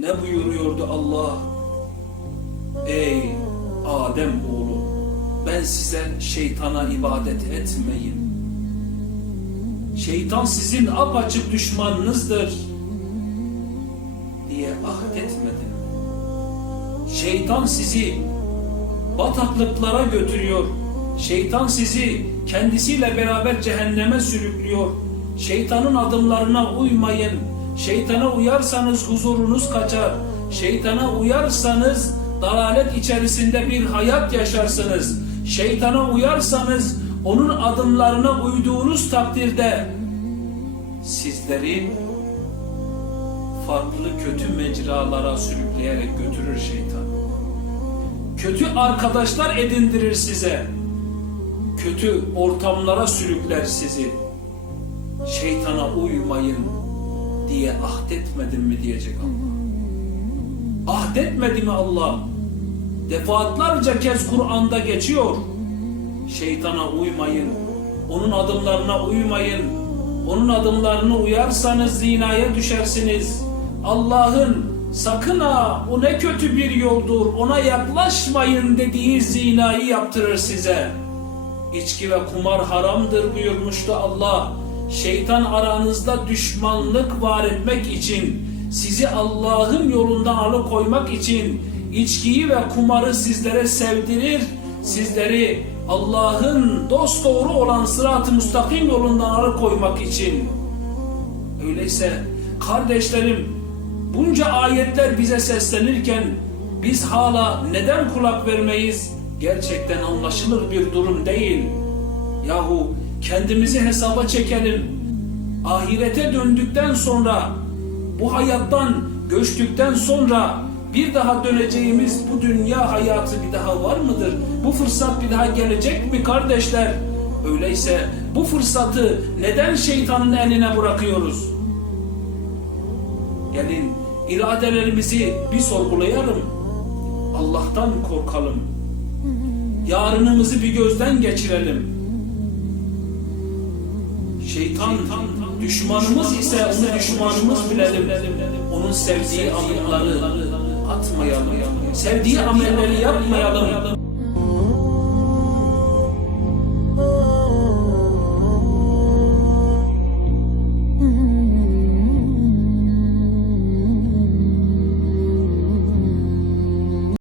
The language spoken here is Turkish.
ne buyuruyordu Allah? Ey Adem oğlu ben size şeytana ibadet etmeyin. Şeytan sizin apaçık düşmanınızdır diye ahdetmedim. Şeytan sizi bataklıklara götürüyor. Şeytan sizi kendisiyle beraber cehenneme sürüklüyor. Şeytanın adımlarına uymayın. Şeytana uyarsanız huzurunuz kaçar. Şeytana uyarsanız dalalet içerisinde bir hayat yaşarsınız. Şeytana uyarsanız onun adımlarına uyduğunuz takdirde sizleri farklı kötü mecralara sürükleyerek götürür şeytan. Kötü arkadaşlar edindirir size. Kötü ortamlara sürükler sizi. Şeytana uymayın diye ahdetmedim mi diyecek Allah. Ahdetmedi mi Allah? Defaatlarca kez Kur'an'da geçiyor. Şeytana uymayın. Onun adımlarına uymayın. Onun adımlarına uyarsanız zinaya düşersiniz. Allah'ın sakın ha o ne kötü bir yoldur ona yaklaşmayın dediği zinayı yaptırır size. İçki ve kumar haramdır buyurmuştu Allah. Şeytan aranızda düşmanlık var etmek için, sizi Allah'ın yolundan alıkoymak için içkiyi ve kumarı sizlere sevdirir, sizleri Allah'ın dost doğru olan sırat-ı müstakim yolundan alıkoymak için. Öyleyse kardeşlerim bunca ayetler bize seslenirken biz hala neden kulak vermeyiz? Gerçekten anlaşılır bir durum değil. Yahu kendimizi hesaba çekelim. Ahirete döndükten sonra bu hayattan göçtükten sonra bir daha döneceğimiz bu dünya hayatı bir daha var mıdır? Bu fırsat bir daha gelecek mi kardeşler? Öyleyse bu fırsatı neden şeytanın eline bırakıyoruz? Gelin iradelerimizi bir sorgulayalım. Allah'tan korkalım. Yarınımızı bir gözden geçirelim. Şeytan düşmanımız ise onu düşmanımız bilelim. Onun sevdiği adımları atmayalım. Sevdiği amelleri yapmayalım.